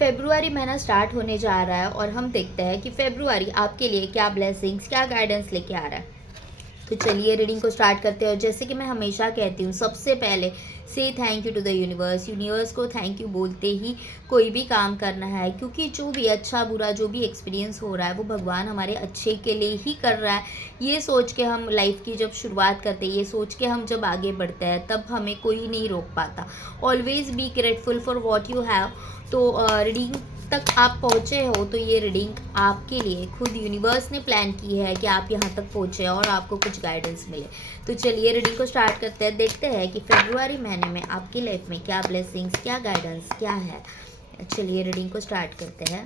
February महीना start होने जा रहा है और हम देखते हैं कि फेब्रुआरी आपके लिए क्या ब्लेसिंग्स, क्या गाइडेंस लेके आ रहा है। तो चलिए रीडिंग को स्टार्ट करते हैं। और जैसे कि मैं हमेशा कहती हूँ, सबसे पहले से thank you to the universe. Universe को थैंक यू बोलते ही कोई भी काम करना है, क्योंकि जो भी अच्छा बुरा जो भी एक्सपीरियंस हो रहा है वो भगवान हमारे अच्छे के लिए ही कर रहा है। ये सोच के हम लाइफ की जब शुरुआत करते हैं, ये सोच के हम जब आगे बढ़ते हैं, तब हमें कोई नहीं रोक पाता। Always be grateful for what you have. तो रीडिंग तक आप पहुँचे हो तो ये रीडिंग आपके लिए खुद यूनिवर्स ने प्लान की है कि आप यहाँ तक पहुँचे और आपको कुछ गाइडेंस मिले। तो चलिए रीडिंग को स्टार्ट करते हैं, देखते हैं कि फरवरी महीने में आपकी लाइफ में क्या ब्लेसिंग्स, क्या गाइडेंस, क्या है। चलिए रीडिंग को स्टार्ट करते हैं।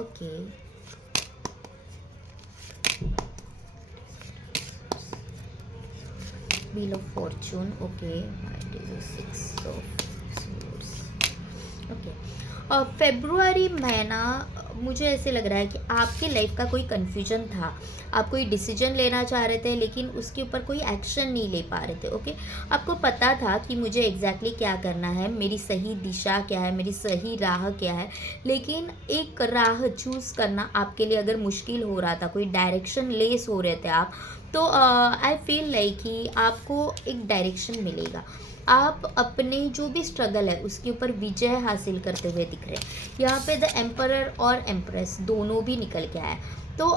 Okay, wheel of Fortune. Okay, six of swords. Okay, और फेब्रुआरी महीना मुझे ऐसे लग रहा है कि आपकी लाइफ का कोई कन्फ्यूजन था। आप कोई डिसीजन लेना चाह रहे थे लेकिन उसके ऊपर कोई एक्शन नहीं ले पा रहे थे। ओके, आपको पता था कि मुझे एग्जैक्टली क्या करना है, मेरी सही दिशा क्या है, मेरी सही राह क्या है, लेकिन एक राह चूज़ करना आपके लिए अगर मुश्किल हो रहा था, कोई डायरेक्शन लेस हो रहे थे आप, तो आई फील लाइक कि आपको एक डायरेक्शन मिलेगा। आप अपने जो भी स्ट्रगल है उसके ऊपर विजय हासिल करते हुए दिख रहे हैं। यहाँ पे द एम्परर और एम्प्रेस दोनों भी निकल के आए। तो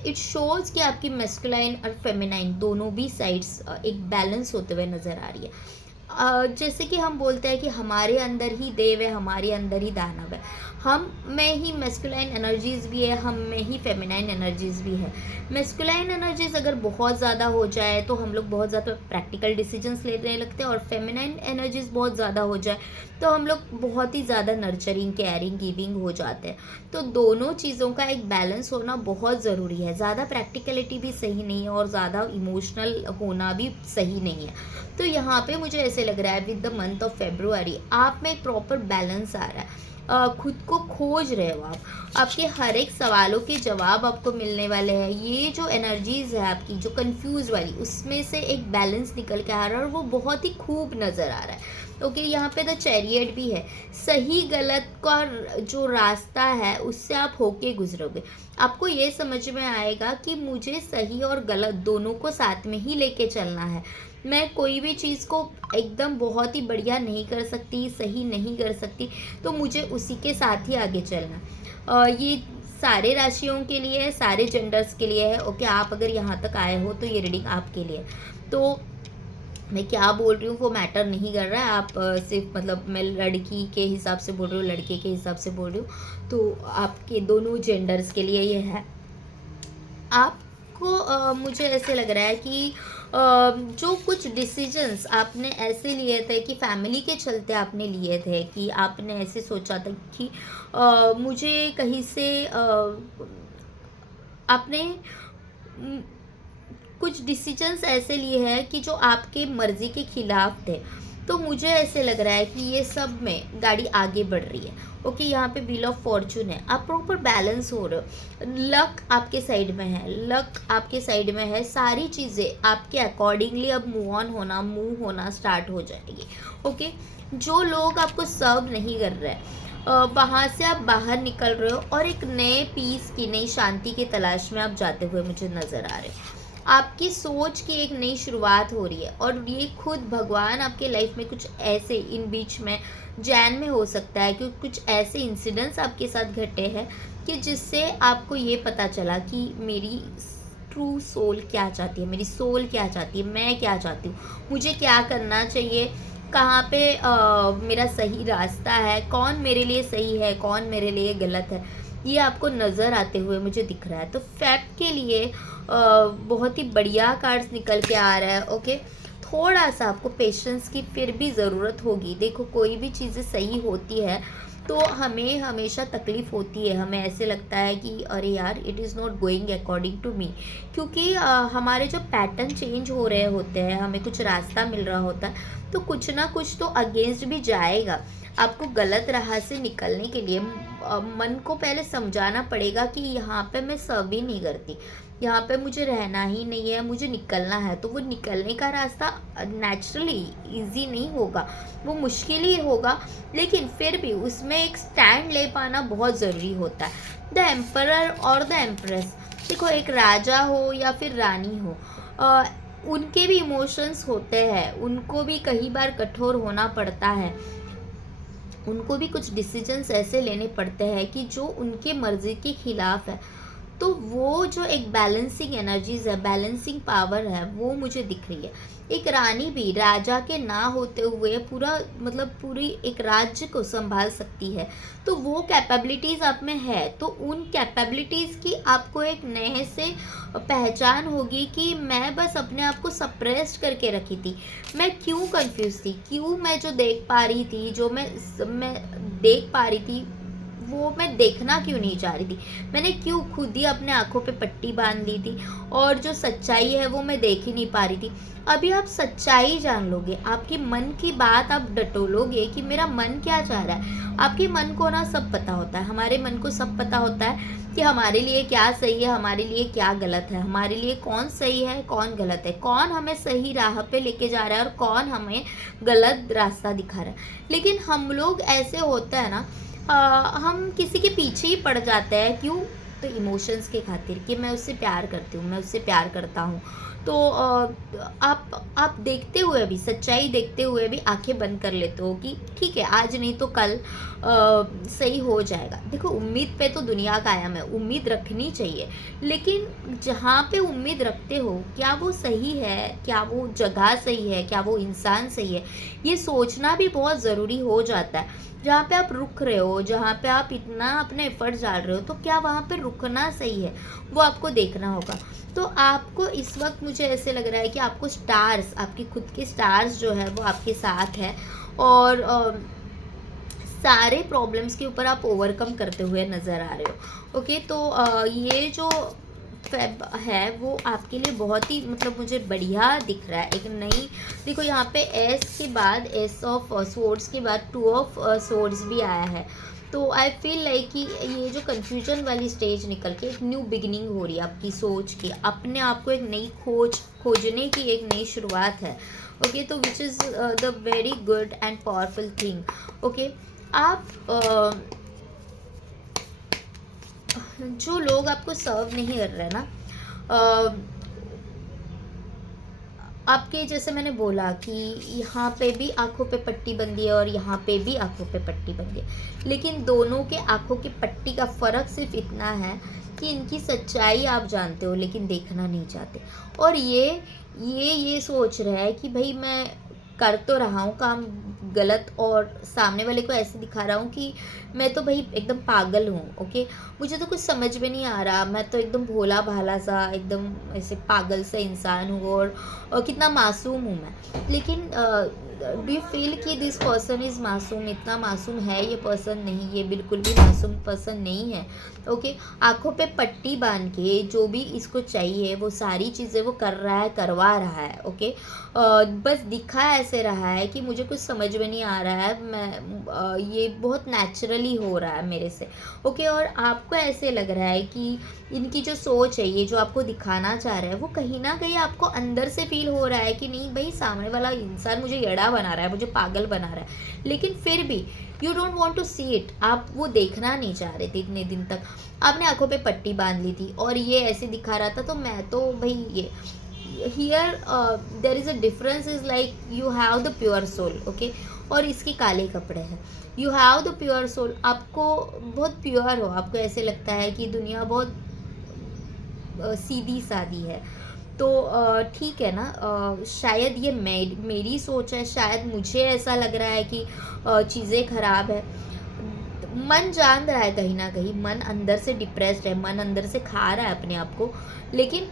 इट शोज़ कि आपकी मेस्कुलाइन और फेमिनाइन दोनों भी साइड्स एक बैलेंस होते हुए नज़र आ रही है। जैसे कि हम बोलते हैं कि हमारे अंदर ही देव है, हमारे अंदर ही दानव है। हम में ही मेस्कुलाइन एनर्जीज़ भी है, हम में ही फेमिनाइन एनर्जीज़ भी है। मेस्कुलाइन एनर्जीज़ अगर बहुत ज़्यादा हो जाए तो हम लोग बहुत ज़्यादा प्रैक्टिकल डिसीजंस लेने लगते हैं, और फेमिनाइन एनर्जीज़ बहुत ज़्यादा हो जाए तो हम लोग बहुत ही ज़्यादा नर्चरिंग, केयरिंग, गिविंग हो जाते हैं। तो दोनों चीज़ों का एक बैलेंस होना बहुत ज़रूरी है। ज़्यादा प्रैक्टिकलिटी भी सही नहीं है और ज़्यादा इमोशनल होना भी सही नहीं है। तो यहाँ पे मुझे ऐसे लग रहा है with the month of February आप में एक प्रॉपर बैलेंस आ रहा है। खुद को खोज रहे हो आप, आपके हर एक सवालों के जवाब आपको मिलने वाले हैं। ये जो एनर्जीज़ है आपकी जो कंफ्यूज वाली, उसमें से एक बैलेंस निकल के आ रहा है और वो बहुत ही खूब नज़र आ रहा है। ओके, यहाँ पे द चैरियट भी है। सही गलत का जो रास्ता है उससे आप होके गुजरोगे। आपको ये समझ में आएगा कि मुझे सही और गलत दोनों को साथ में ही लेके चलना है। मैं कोई भी चीज़ को एकदम बहुत ही बढ़िया नहीं कर सकती, सही नहीं कर सकती, तो मुझे उसी के साथ ही आगे चलना। ये सारे राशियों के लिए है, सारे जेंडर्स के लिए है। ओके, आप अगर यहाँ तक आए हो तो ये रीडिंग आपके लिए। तो मैं क्या बोल रही हूँ वो मैटर नहीं कर रहा है। आप सिर्फ मतलब मैं लड़की के हिसाब से बोल रही हूँ, लड़के के हिसाब से बोल रही हूँ, तो आपके दोनों जेंडर्स के लिए ये है। आपको मुझे ऐसे लग रहा है कि जो कुछ डिसीजंस आपने ऐसे लिए थे कि फैमिली के चलते आपने लिए थे, कि आपने ऐसे सोचा था कि मुझे कहीं से आपने कुछ डिसीजंस ऐसे लिए हैं कि जो आपके मर्ज़ी के खिलाफ थे। तो मुझे ऐसे लग रहा है कि ये सब में गाड़ी आगे बढ़ रही है। ओके, यहाँ पे व्हील ऑफ फॉर्चून है, आप प्रॉपर बैलेंस हो रहे हो। लक आपके साइड में है, लक आपके साइड में है। सारी चीज़ें आपके अकॉर्डिंगली अब मूव होना स्टार्ट हो जाएगी। ओके, जो लोग आपको सर्व नहीं कर रहे हैं, वहाँ से आप बाहर निकल रहे हो और एक नए पीस की, नई शांति की तलाश में आप जाते हुए मुझे नज़र आ रहे हो। आपकी सोच की एक नई शुरुआत हो रही है, और ये खुद भगवान आपके लाइफ में कुछ ऐसे इन बीच में जैन में हो सकता है, क्योंकि कुछ ऐसे इंसिडेंट्स आपके साथ घटे हैं कि जिससे आपको ये पता चला कि मेरी ट्रू सोल क्या चाहती है, मेरी सोल क्या चाहती है, मैं क्या चाहती हूँ, मुझे क्या करना चाहिए, कहाँ पे मेरा सही रास्ता है, कौन मेरे लिए सही है, कौन मेरे लिए गलत है, ये आपको नज़र आते हुए मुझे दिख रहा है। तो फैक्ट के लिए बहुत ही बढ़िया कार्ड्स निकल के आ रहा है। ओके, थोड़ा सा आपको पेशेंस की फिर भी ज़रूरत होगी। देखो, कोई भी चीज़ें सही होती है तो हमें हमेशा तकलीफ़ होती है, हमें ऐसे लगता है कि अरे यार it is not going according to me, क्योंकि हमारे जो पैटर्न चेंज हो रहे होते हैं, हमें कुछ रास्ता मिल रहा होता है, तो कुछ ना कुछ तो अगेंस्ट भी जाएगा। आपको गलत राह से निकलने के लिए मन को पहले समझाना पड़ेगा कि यहाँ पे मैं सर्व ही नहीं करती, यहाँ पे मुझे रहना ही नहीं है, मुझे निकलना है। तो वो निकलने का रास्ता नेचुरली इजी नहीं होगा, वो मुश्किल ही होगा, लेकिन फिर भी उसमें एक स्टैंड ले पाना बहुत ज़रूरी होता है। द एम्परर और द एम्प्रेस, देखो एक राजा हो या फिर रानी हो, उनके भी इमोशंस होते हैं, उनको भी कई बार कठोर होना पड़ता है, उनको भी कुछ डिसीजंस ऐसे लेने पड़ते हैं कि जो उनके मर्जी के खिलाफ है। तो वो जो एक बैलेंसिंग एनर्जीज है, बैलेंसिंग पावर है, वो मुझे दिख रही है। एक रानी भी राजा के ना होते हुए पूरा मतलब पूरी एक राज्य को संभाल सकती है, तो वो कैपेबिलिटीज़ आप में है। तो उन कैपेबिलिटीज़ की आपको एक नए से पहचान होगी कि मैं बस अपने आप को सप्रेस्ड करके रखी थी, मैं क्यों कंफ्यूज थी, क्यों मैं जो देख पा रही थी, जो मैं देख पा रही थी वो मैं देखना क्यों नहीं चाह रही थी, मैंने क्यों खुद ही अपने आंखों पे पट्टी बांध ली थी, और जो सच्चाई है वो मैं देख ही नहीं पा रही थी। अभी आप सच्चाई जान लोगे, आपके मन की बात आप डटोलोगे कि मेरा मन क्या चाह रहा है। आपके मन को ना सब पता होता है, हमारे मन को सब पता होता है कि हमारे लिए क्या सही है, हमारे लिए क्या गलत है, हमारे लिए कौन सही है कौन गलत है, कौन हमें सही राह पे लेके जा रहा है और कौन हमें गलत रास्ता दिखा रहा है। लेकिन हम लोग ऐसे होता है ना, हम किसी के पीछे ही पड़ जाते हैं, क्यों? तो इमोशंस के खातिर कि मैं उससे प्यार करती हूँ, मैं उससे प्यार करता हूँ। तो आप देखते हुए भी, सच्चाई देखते हुए भी आंखें बंद कर लेते हो कि ठीक है आज नहीं तो कल सही हो जाएगा। देखो उम्मीद पे तो दुनिया कायम है, उम्मीद रखनी चाहिए, लेकिन जहाँ पे उम्मीद रखते हो क्या वो सही है, क्या वो जगह सही है, क्या वो इंसान सही है, ये सोचना भी बहुत ज़रूरी हो जाता है। जहाँ पे आप रुक रहे हो, जहाँ पे आप इतना अपने एफर्ट डाल रहे हो, तो क्या वहाँ पे रुकना सही है, वो आपको देखना होगा। तो आपको इस वक्त मुझे ऐसे लग रहा है कि आपको स्टार्स, आपके खुद के स्टार्स जो है वो आपके साथ है, और सारे प्रॉब्लम्स के ऊपर आप ओवरकम करते हुए नज़र आ रहे हो। ओके, तो ये जो फेब है वो आपके लिए बहुत ही मतलब मुझे बढ़िया दिख रहा है। एक नई, देखो यहाँ पे एस के बाद, एस ऑफ सोर्ड्स के बाद टू ऑफ सोर्ड्स भी आया है। तो आई फील लाइक कि ये जो कन्फ्यूजन वाली स्टेज निकल के एक न्यू बिगिनिंग हो रही है आपकी सोच की, अपने आप को एक नई खोजने की एक नई शुरुआत है। ओके, तो which is the very good and powerful thing. Okay, आप जो लोग आपको सर्व नहीं कर रहे ना, आपके जैसे मैंने बोला कि यहाँ पे भी आंखों पे पट्टी बंदी है और यहाँ पे भी आंखों पे पट्टी बंदी है, लेकिन दोनों के आंखों की पट्टी का फ़र्क सिर्फ इतना है कि इनकी सच्चाई आप जानते हो लेकिन देखना नहीं चाहते। और ये सोच रहा है कि भाई मैं कर तो रहा हूँ काम गलत, और सामने वाले को ऐसे दिखा रहा हूँ कि मैं तो भाई एकदम पागल हूँ। ओके, मुझे तो कुछ समझ में नहीं आ रहा, मैं तो एकदम भोला भाला सा एकदम ऐसे पागल सा इंसान हूँ, और कितना मासूम हूँ मैं। लेकिन डू यू फील कि दिस पर्सन इज़ मासूम? इतना मासूम है ये पर्सन? नहीं, ये बिल्कुल भी मासूम पर्सन नहीं है। ओके, आंखों पे पट्टी बांध के जो भी इसको चाहिए वो सारी चीज़ें वो कर रहा है, करवा रहा है। ओके, बस दिखा ऐसे रहा है कि मुझे कुछ समझ में नहीं आ रहा है, मैं ये बहुत नेचुरली हो रहा है मेरे से। ओके, और आपको ऐसे लग रहा है कि इनकी जो सोच है, ये जो आपको दिखाना चाह रहा है, वो कहीं ना कहीं आपको अंदर से फील हो रहा है कि नहीं भाई सामने वाला इंसान मुझे यड़ा बना रहा है, मुझे पागल बना रहा है, लेकिन फिर भी you don't want to see it, आप वो देखना नहीं चाह रहे थे। इतने दिन तक आपने आंखों पे पट्टी बांध ली थी और ये ऐसे दिखा रहा था, तो मैं तो भाई ये here there is a difference is like you have the pure soul. Okay, और इसके काले कपड़े हैं, you have the pure soul, आपको बहुत प्योर हो, आपको ऐसे लगता है कि दुनिया बहुत सीधी सादी है। तो ठीक है ना, शायद ये मेरी सोच है, शायद मुझे ऐसा लग रहा है कि चीज़ें ख़राब है। मन जान रहा है कहीं ना कहीं, मन अंदर से डिप्रेस्ड है, मन अंदर से खा रहा है अपने आप को, लेकिन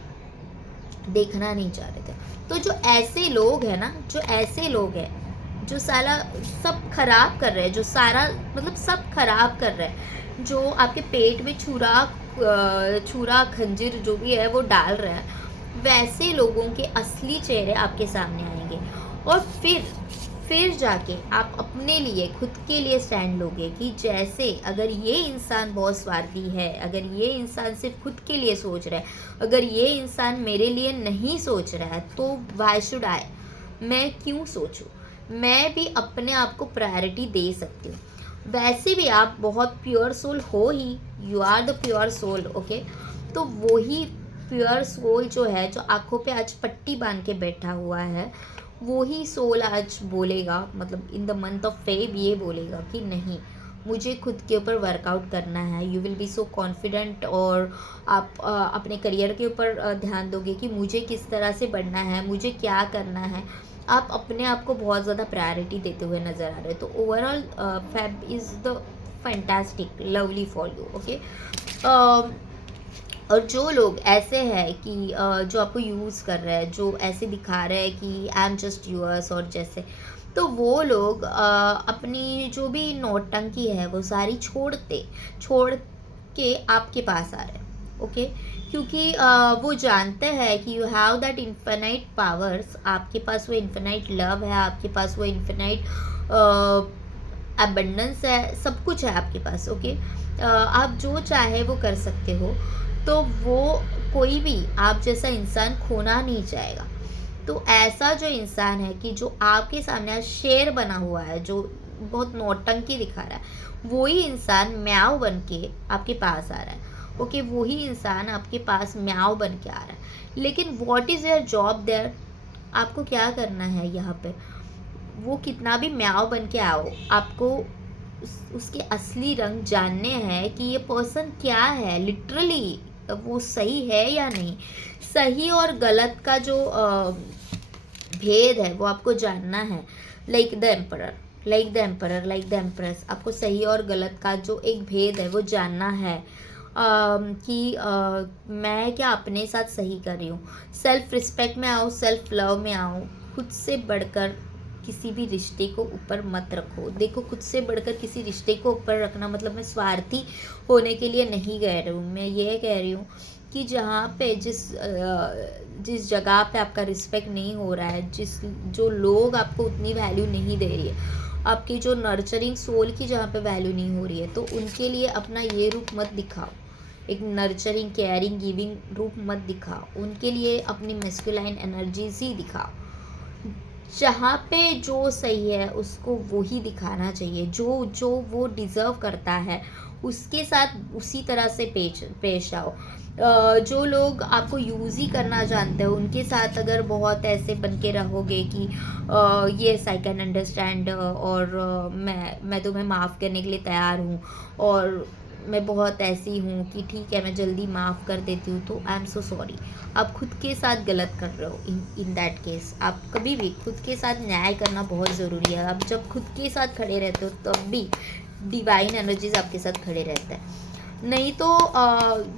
देखना नहीं चाह रहे थे। तो जो ऐसे लोग हैं ना, जो ऐसे लोग हैं जो साला सब खराब कर रहे हैं, जो सारा मतलब सब खराब कर रहे हैं, जो आपके पेट में छुरा खंजीर जो भी है वो डाल रहे हैं, वैसे लोगों के असली चेहरे आपके सामने आएंगे। और फिर जाके आप अपने लिए खुद के लिए स्टैंड लोगे कि जैसे अगर ये इंसान बहुत स्वार्थी है, अगर ये इंसान सिर्फ खुद के लिए सोच रहा है, अगर ये इंसान मेरे लिए नहीं सोच रहा है, तो वाई शुड आई, मैं क्यों सोचूं, मैं भी अपने आप को प्रायोरिटी दे सकती हूँ। वैसे भी आप बहुत प्योर सोल हो ही, you are the pure soul, okay. तो वही प्योर सोल जो है, जो आंखों पे आज पट्टी बांध के बैठा हुआ है, वो ही सोल आज बोलेगा, मतलब in the month of Feb ये बोलेगा कि नहीं, मुझे खुद के ऊपर वर्कआउट करना है। You will be so confident, और आप अपने करियर के ऊपर ध्यान दोगे कि मुझे किस तरह से बढ़ना है, मुझे क्या करना है। आप अपने आप को बहुत ज़्यादा प्रायोरिटी देते हुए नज़र आ रहे हो। तो overall Feb is the fantastic lovely for you, okay. और जो लोग ऐसे हैं कि जो आपको यूज़ कर रहे हैं, जो ऐसे दिखा रहे हैं कि आई एम जस्ट यूअर्स और जैसे, तो वो लोग अपनी जो भी नौटंकी है वो सारी छोड़ के आपके पास आ रहे हैं, ओके। क्योंकि वो जानते हैं कि you have that infinite powers, आपके पास वो इन्फिनाइट लव है, आपके पास वो इन्फिनाइट अबंडेंस है, सब कुछ है आपके पास, ओके। आप जो चाहे वो कर सकते हो। तो वो कोई भी आप जैसा इंसान खोना नहीं चाहेगा। तो ऐसा जो इंसान है कि जो आपके सामने आज शेर बना हुआ है, जो बहुत नौटंकी दिखा रहा है, वही इंसान म्याऊ बन के आपके पास आ रहा है, ओके। वही इंसान आपके पास म्याऊ बन के आ रहा है। लेकिन what is your job there, आपको क्या करना है यहाँ पे? वो कितना भी म्याऊ बन के आओ, आपको उसके असली रंग जानने हैं कि ये पर्सन क्या है, लिटरली वो सही है या नहीं। सही और गलत का जो भेद है वो आपको जानना है। Like the emperor, like the emperor, like the empress, आपको सही और गलत का जो एक भेद है वो जानना है। कि मैं क्या अपने साथ सही कर रही हूँ, सेल्फ रिस्पेक्ट में आओ, सेल्फ लव में आओ। खुद से बढ़कर किसी भी रिश्ते को ऊपर मत रखो। देखो, खुद से बढ़कर किसी रिश्ते को ऊपर रखना मतलब मैं स्वार्थी होने के लिए नहीं कह रही हूँ। मैं ये कह रही हूँ कि जहाँ पे जिस जगह पे आपका रिस्पेक्ट नहीं हो रहा है, जो लोग आपको उतनी वैल्यू नहीं दे रही है, आपकी जो नर्चरिंग सोल की जहाँ पे वैल्यू नहीं हो रही है, तो उनके लिए अपना ये रूप मत दिखाओ, एक नर्चरिंग केयरिंग गिविंग रूप मत दिखाओ। उनके लिए अपनी मैस्कुलाइन एनर्जीज ही दिखाओ। जहाँ पे जो सही है उसको वो ही दिखाना चाहिए। जो वो डिज़र्व करता है उसके साथ उसी तरह से पेश आओ। जो लोग आपको यूज़ ही करना जानते हो उनके साथ अगर बहुत ऐसे बन के रहोगे कि येस आई कैन अंडरस्टैंड, और मैं तुम्हें माफ़ करने के लिए तैयार हूँ, और मैं बहुत ऐसी हूँ कि ठीक है मैं जल्दी माफ़ कर देती हूँ, तो आई एम सो सॉरी। आप खुद के साथ गलत कर रहे हो। इन दैट केस आप कभी भी खुद के साथ न्याय करना बहुत ज़रूरी है। आप जब खुद के साथ खड़े रहते हो तब भी डिवाइन एनर्जीज आपके साथ खड़े रहते हैं। नहीं तो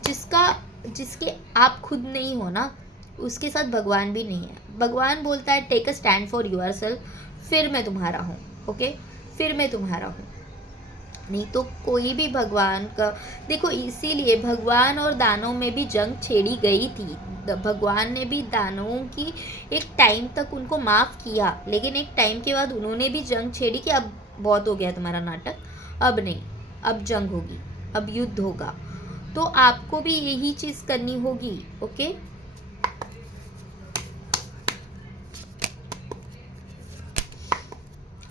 जिसके आप खुद नहीं हो ना, उसके साथ भगवान भी नहीं है। भगवान बोलता है take a stand for your self, फिर मैं तुम्हारा हूँ, ओके, फिर मैं तुम्हारा हूँ। नहीं तो कोई भी भगवान का, देखो इसीलिए भगवान और दानों में भी जंग छेड़ी गई थी। भगवान ने भी दानवों की एक टाइम तक उनको माफ़ किया, लेकिन एक टाइम के बाद उन्होंने भी जंग छेड़ी कि अब बहुत हो गया तुम्हारा नाटक, अब नहीं, अब जंग होगी, अब युद्ध होगा। तो आपको भी यही चीज़ करनी होगी, ओके।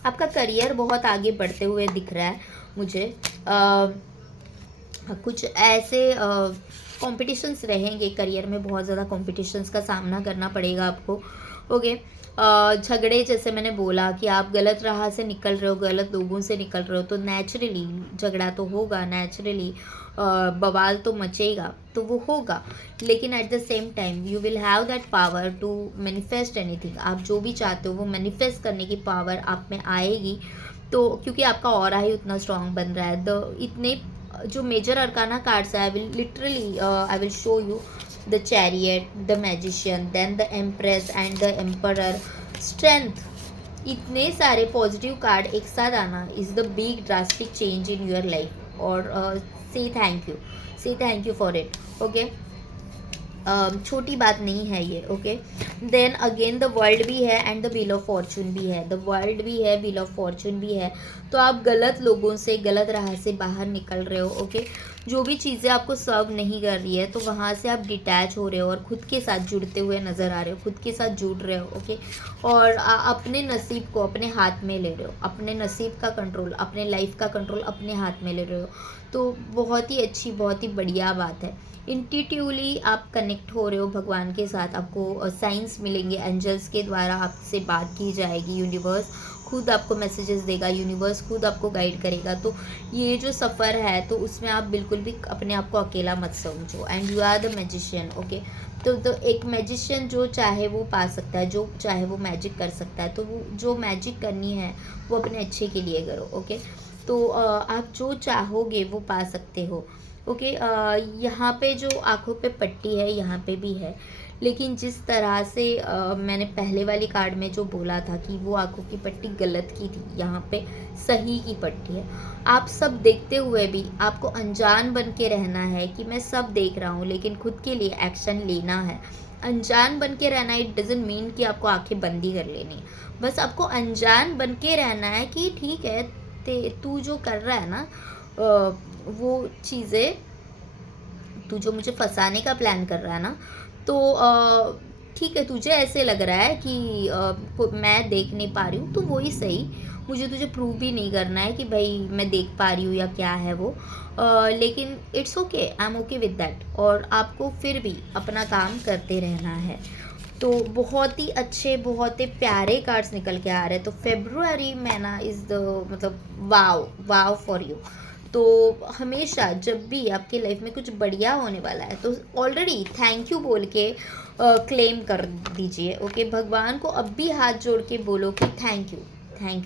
आपका करियर बहुत आगे बढ़ते हुए दिख रहा है मुझे। कुछ ऐसे कॉम्पिटिशन्स रहेंगे करियर में, बहुत ज़्यादा कॉम्पिटिशन्स का सामना करना पड़ेगा आपको, ओके। झगड़े, जैसे मैंने बोला कि आप गलत राह से निकल रहे हो, गलत लोगों से निकल रहे हो, तो नेचुरली झगड़ा तो होगा, नेचुरली बवाल तो मचेगा, तो वो होगा। लेकिन at the same time you will have that power to manifest anything. आप जो भी चाहते हो वो मैनिफेस्ट करने की पावर आप में आएगी। तो क्योंकि आपका ऑरा ही उतना स्ट्रॉन्ग बन रहा है। इतने जो मेजर अरकाना कार्ड्स है, I will show you the chariot, the magician, then the empress and the emperor, strength. इतने सारे पॉजिटिव कार्ड एक साथ आना is the big drastic change in your life. और say thank you for it, okay। छोटी बात नहीं है ये, okay. Then again the world भी है and the wheel of fortune भी है, द वर्ल्ड भी है, व्हील ऑफ फॉर्चून भी है। तो आप गलत लोगों से, गलत राह से बाहर निकल रहे हो, ओके। जो भी चीज़ें आपको सर्व नहीं कर रही है तो वहाँ से आप डिटैच हो रहे हो और खुद के साथ जुड़ते हुए नज़र आ रहे हो, खुद के साथ जुड़ रहे हो, ओके। और अपने नसीब को अपने हाथ में ले रहे हो, अपने नसीब का कंट्रोल, अपने लाइफ का कंट्रोल अपने हाथ में ले रहे हो। तो बहुत ही अच्छी, बहुत ही बढ़िया बात है। इंट्यूटिवली आप कनेक्ट हो रहे हो भगवान के साथ, आपको साइंस मिलेंगे, एंजल्स के द्वारा आपसे बात की जाएगी, यूनिवर्स खुद आपको मैसेजेस देगा, यूनिवर्स खुद आपको गाइड करेगा। तो ये जो सफ़र है तो उसमें आप बिल्कुल भी अपने आप को अकेला मत समझो, and you are the magician, okay. तो एक मैजिशियन जो चाहे वो पा सकता है, जो चाहे वो मैजिक कर सकता है। तो वो जो मैजिक करनी है वो अपने अच्छे के लिए करो, ओके। तो आप जो चाहोगे वो पा सकते हो, ओके। यहाँ पे जो आँखों पे पट्टी है यहाँ पे भी है, लेकिन जिस तरह से मैंने पहले वाली कार्ड में जो बोला था कि वो आँखों की पट्टी गलत की थी, यहाँ पे सही की पट्टी है। आप सब देखते हुए भी आपको अनजान बन के रहना है कि मैं सब देख रहा हूँ, लेकिन खुद के लिए एक्शन लेना है। अनजान बन के रहना इट डजंट मीन कि आपको आंखें बंदी कर लेनी है, बस आपको अनजान बन के रहना है कि ठीक है, तू जो कर रहा है ना, वो चीज़ें, तू जो मुझे फंसाने का प्लान कर रहा है ना, तो ठीक है, तुझे ऐसे लग रहा है कि मैं देख नहीं पा रही हूँ, तो वही सही। मुझे तुझे प्रूव भी नहीं करना है कि भाई मैं देख पा रही हूँ या क्या है वो, लेकिन it's okay, I am okay with that. और आपको फिर भी अपना काम करते रहना है। तो बहुत ही अच्छे, बहुत ही प्यारे कार्ड्स निकल के आ रहे हैं। तो फेब्रुअरी महीना इज़ द मतलब वाव वाव फॉर यू। तो हमेशा जब भी आपकी लाइफ में कुछ बढ़िया होने वाला है तो ऑलरेडी थैंक यू बोल के क्लेम कर दीजिए, ओके। भगवान को अब भी हाथ जोड़ के बोलो कि thank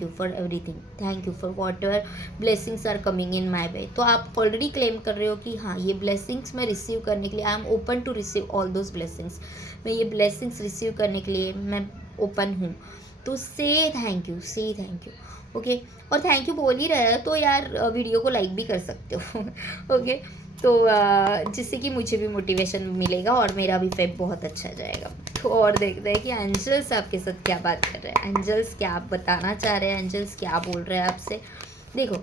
you for everything, thank you for whatever blessings are coming in my way. तो आप ऑलरेडी क्लेम कर रहे हो कि हाँ, ये ब्लेसिंग्स मैं रिसीव करने के लिए I am open to receive all those blessings. मैं ये ब्लेसिंग्स रिसीव करने के लिए मैं ओपन हूँ। तो से थैंक यू, से थैंक यू, ओके। और थैंक यू बोल ही रहे हैं तो यार वीडियो को लाइक भी कर सकते हो ओके। तो जिससे कि मुझे भी मोटिवेशन मिलेगा और मेरा भी फेब बहुत अच्छा जाएगा। तो और देखते हैं कि एंजल्स आपके साथ क्या बात कर रहे हैं, एंजल्स क्या आप बताना चाह रहे हैं, एंजल्स क्या बोल रहे हैं आपसे। देखो,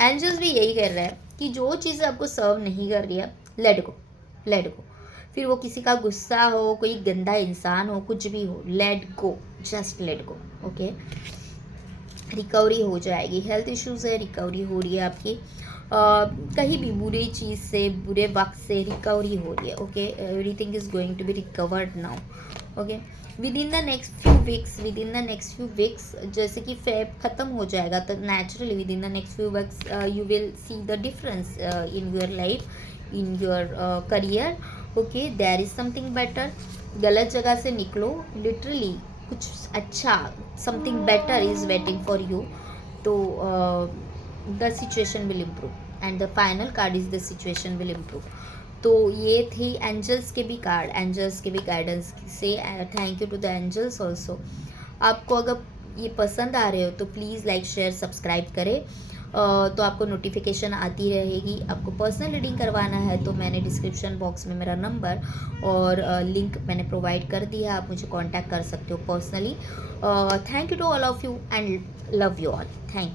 एंजल्स भी यही कर रहे हैं कि जो चीज़ आपको सर्व नहीं कर रही है, लेट गो, लेट गो। फिर वो किसी का गुस्सा हो, कोई गंदा इंसान हो, कुछ भी हो, let go, just let go, okay. Recovery हो जाएगी। हेल्थ इश्यूज है, रिकवरी हो रही है आपकी। कहीं भी बुरी चीज़ से, बुरे वक्त से रिकवरी हो रही है, okay. Everything is going to be recovered now, okay. Within the next few weeks, जैसे कि फेब ख़त्म हो जाएगा तो naturally within the next few weeks you will see the difference in your life, in your career, okay. There is something better. गलत जगह से निकलो, लिटरली कुछ अच्छा, something better is waiting for you. तो the situation will improve and the final card is the situation will improve. तो ये थी एंजल्स के भी कार्ड, एंजल्स के भी गाइडेंस से। Thank you to the angels also. आपको अगर ये पसंद आ रहे हो तो प्लीज़ लाइक शेयर सब्सक्राइब करें, तो आपको नोटिफिकेशन आती रहेगी। आपको पर्सनल रीडिंग करवाना है तो मैंने डिस्क्रिप्शन बॉक्स में मेरा नंबर और लिंक मैंने प्रोवाइड कर दिया, आप मुझे कांटेक्ट कर सकते हो personally. Thank you to all of you and love you all, thank you.